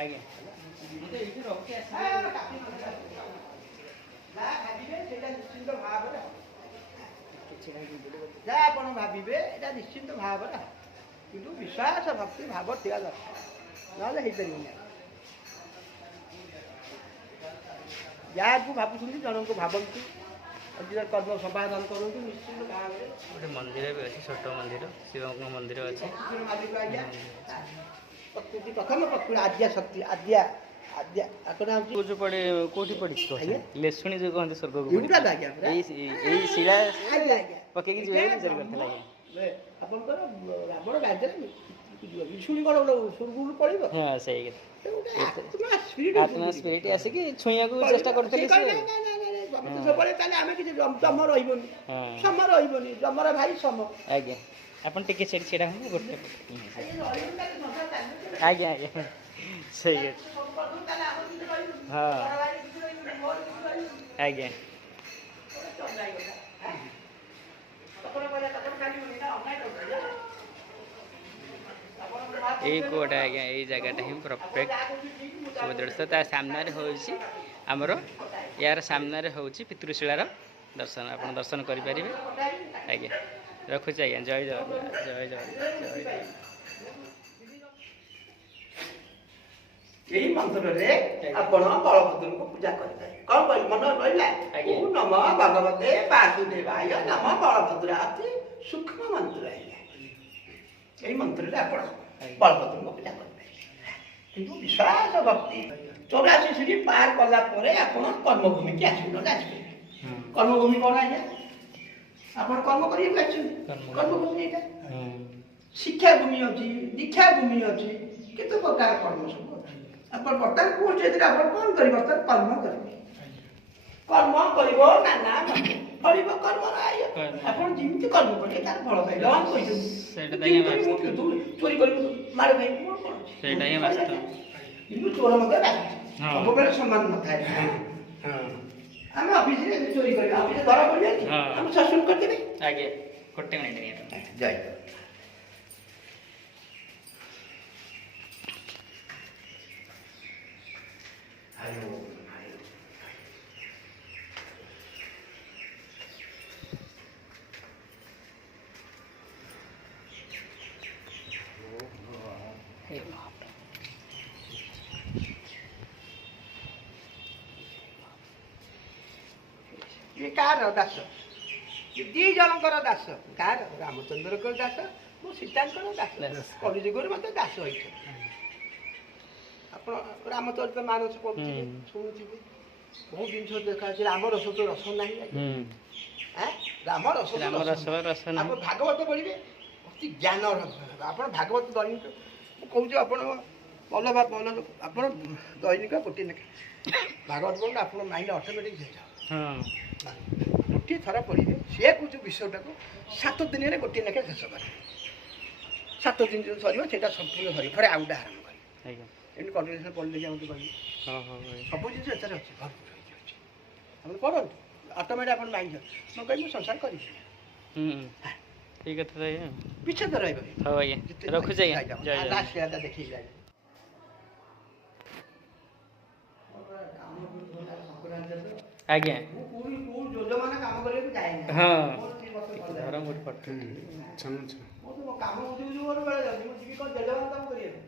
ଆଜ୍ଞା ମୋତେ ଏଇଠି ରଖି ଆସିବେ ଯାହା ଭାବିବେ ସେଇଟା ନିଶ୍ଚିନ୍ତ ଭାବରେ ଯାହା ଆପଣ ଭାବିବେ ଏଇଟା ନିଶ୍ଚିନ୍ତ ଭାବରେ କିନ୍ତୁ ବିଶ୍ୱାସ ଭକ୍ତି ଭାବ ଥିବା ଦରକାର ନହେଲେ ହେଇପାରିବନି। ଯାହାକୁ ଭାବୁଛନ୍ତି ଜଣଙ୍କୁ ଭାବନ୍ତୁ କର୍ମ ସମ୍ପାଦନ କରନ୍ତୁ ନିଶ୍ଚିନ୍ତ ଭାବରେ। ଗୋଟେ ମନ୍ଦିର ବି ଅଛି, ଛୋଟ ମନ୍ଦିର, ଶିବଙ୍କ ମନ୍ଦିର ଅଛି। ପ୍ରକୃତି ପ୍ରଥମ ପ୍ରକୃତି ଆଦ୍ୟା ଶକ୍ତି ଆଦ୍ୟା ଆଦ୍ୟା ଆପଣ ପଡ଼େ କୋଉଠି ପଡ଼ିଛି ଲେଶୁଣି ଯୋଉ କହନ୍ତି ସ୍ୱର୍ଗକୁ ଆଜ୍ଞା ଏଇ ଶିଳା ଆଜ୍ଞା ପକେଇକି ଯିବାକୁ ବିଚାର କରିଥିଲା। ଆପଣଙ୍କର ରାବଣ ଗାଜରେ ବିଶୁଣି କଣ ସ୍ୱର୍ଗକୁ ପଳିବ? ହଁ ସେଇ ଆତ୍ମା ସ୍ପିରିଟ ଆସିକି ଛୁଇଁବାକୁ ଚେଷ୍ଟା କରୁଥିଲେ। ସବୁବେଳେ ତାହେଲେ ଆମେ କିଛି ଜମ ରହିବନି, ସମ ରହିବନି, ଜମର ଭାଇ ସମ। ଆଜ୍ଞା ଆପଣ ଟିକେ ସେଠି ଛିଡ଼ା ହୁଅନ୍ତୁ ଗୋଟେ ଆଜ୍ଞା ଆଜ୍ଞା ସେଇ ହଁ ଆଜ୍ଞା ଏଇ କୋଟା ଆଜ୍ଞା ଏଇ ଜାଗାଟା ହିଁ ପରଫେକ୍ଟ ସୁଭଦ୍ର। ତା ସାମ୍ନାରେ ହେଉଛି ଆମର ୟାର ସାମ୍ନାରେ ହେଉଛି ପିତୃଶିଳାର ଦର୍ଶନ, ଆପଣ ଦର୍ଶନ କରିପାରିବେ। ଆଜ୍ଞା ରଖୁଛି ଆଜ୍ଞା, ଜୟ ଜଗନ୍ନାଥ, ଜୟ ଜଗନ୍ନାଥ, ଜୟ ଜଗନ୍ନାଥ। ଏହି ମନ୍ତ୍ରରେ ଆପଣ ବଳଭଦ୍ରଙ୍କୁ ପୂଜା କରିପାରିବେ। କଣ କହିବି ମନ ରହିଲା? ଓଁ ନମଃ ଭଗବତେ ବାସୁଦେବାୟ ନମଃ ବଳଭଦ୍ରାତି ସୂକ୍ଷ୍ମ ମନ୍ତ୍ର। ଏହି ମନ୍ତ୍ରରେ ଆପଣ ବଳଭଦ୍ରଙ୍କୁ ପୂଜା କରିପାରିବେ। କିନ୍ତୁ ବିଶ୍ୱାସ ଭକ୍ତି 84 ସିଡ଼ି ପାର କଲା ପରେ ଆପଣ କର୍ମଭୂମିକି ଆସିବେ, ନହେଲେ ଆସିପାରିବେ। କର୍ମଭୂମି କଣ ଆଜ୍ଞା? ଆପଣ କର୍ମ କରିବାକୁ ଆସିଛନ୍ତି, କର୍ମଭୂମି ଏଇଟା। ଶିକ୍ଷା ଭୂମି ଅଛି, ଦୀକ୍ଷା ଭୂମି ଅଛି, କେତେ ପ୍ରକାର କର୍ମ ସବୁ ଅଛି। ଆପଣ ବର୍ତ୍ତମାନ କୋଉ ଷ୍ଟେଜରେ ଆପଣ କଣ କରିବେ? ବର୍ତ୍ତମାନ କର୍ମ କରିବେ। କର୍ମ କରିବ ନାନା ଫଳିବ କର୍ମର ଆୟ। ଆପଣ ଯେମିତି କର୍ମ କରିବେ ତାର ଫଳ ପାଇବେ। ଚୋରି କରିବୁ ମାଡ଼ ଖାଇବୁ କଣ ଅଛି? ସେଇଟା ହିଁ ବାସ୍ତବ। କିନ୍ତୁ ଚୋର ମଧ୍ୟ ବାସ୍ତବ, ସବୁବେଳେ ସମାନ ନଥାଏ। ଆମେ ଅଫିସରେ ଚୋରି କରିବା, ଅଫିସରେ ଧରା ପଡ଼ିଯାଉଛି, ଆମେ ସସ୍ପେଣ୍ଡ କରିଦେବେ। ଆଜ୍ଞା ଗୋଟେ ମିନିଟ୍ ଜୟ ଇଏ କାହାର ଦାସ? ଦି ଜଣଙ୍କର ଦାସ। କାହାର? ରାମଚନ୍ଦ୍ରଙ୍କର ଦାସ, ମୁଁ ସୀତାଙ୍କର ଦାସ। କଳିଯୁଗରେ ମୋତେ ଦାସ ହୋଇଛନ୍ତି। ଆପଣ ରାମଚରିତ ମାନସ ପଢୁଥିବେ, ଶୁଣୁଥିବେ, ବହୁତ ଜିନିଷ ଦେଖାଯାଉଛି। ରାମ ରସ ତ ରସ ନାହିଁ। ରାମ ରସ ଆପଣ ଭାଗବତ ପଢିବେ, ଅତି ଜ୍ଞାନ ଆପଣ ଭାଗବତ ଦୈନିକ, ମୁଁ କହୁଛି ଆପଣ ଭଲ ଆପଣ ଦୈନିକ ଗୋଟିଏ ଲେଖା ଭାଗବତ ପଢ଼ନ୍ତୁ, ଆପଣ ମାଇଣ୍ଡ ଅଟୋମେଟିକ୍ ହେଇଯାଉ। ଗୋଟିଏ ଥର ପଢ଼ିବେ, ସିଏ କହୁଛୁ ବିଷୟଟାକୁ 7 ଦିନରେ ଗୋଟିଏ ଲେଖା ଶେଷ କରିବେ। 7 ଦିନ ଯେଉଁ ସରିବ ସେଇଟା ସମ୍ପୂର୍ଣ୍ଣ ସରିବ, ଫେରେ ଆଉ ଗୋଟେ ଆରମ୍ଭ କରିବେ। ଏମିତି କଣ୍ଟିନ୍ୟୁସନ୍ ପଢ଼ିଲେ ଆମେ କହିବେ ସବୁ ଜିନିଷ ଏଥିରେ ଅଛି, ଭରପୁର ହେଇକି ଅଛି। ଆପଣ ପଢ଼ନ୍ତୁ, ଅଟୋମେଟିକ୍ ଆପଣ ମାଇଣ୍ଡ ମୁଁ କହିବି ସଂସାର କରିବି ଠିକ୍ କଥା ବିଚ୍ଛେଦ ରହିବ। ହଉ ଆଜ୍ଞା ରଖୁଛି ଆଜ୍ଞା, ଦେଖିକି ଆଜ୍ଞା ଯୋଜନା କାମ କରିବାକୁ ଯାଏନି। କାମ ଯିବି କଣ କାମ କରିବାକୁ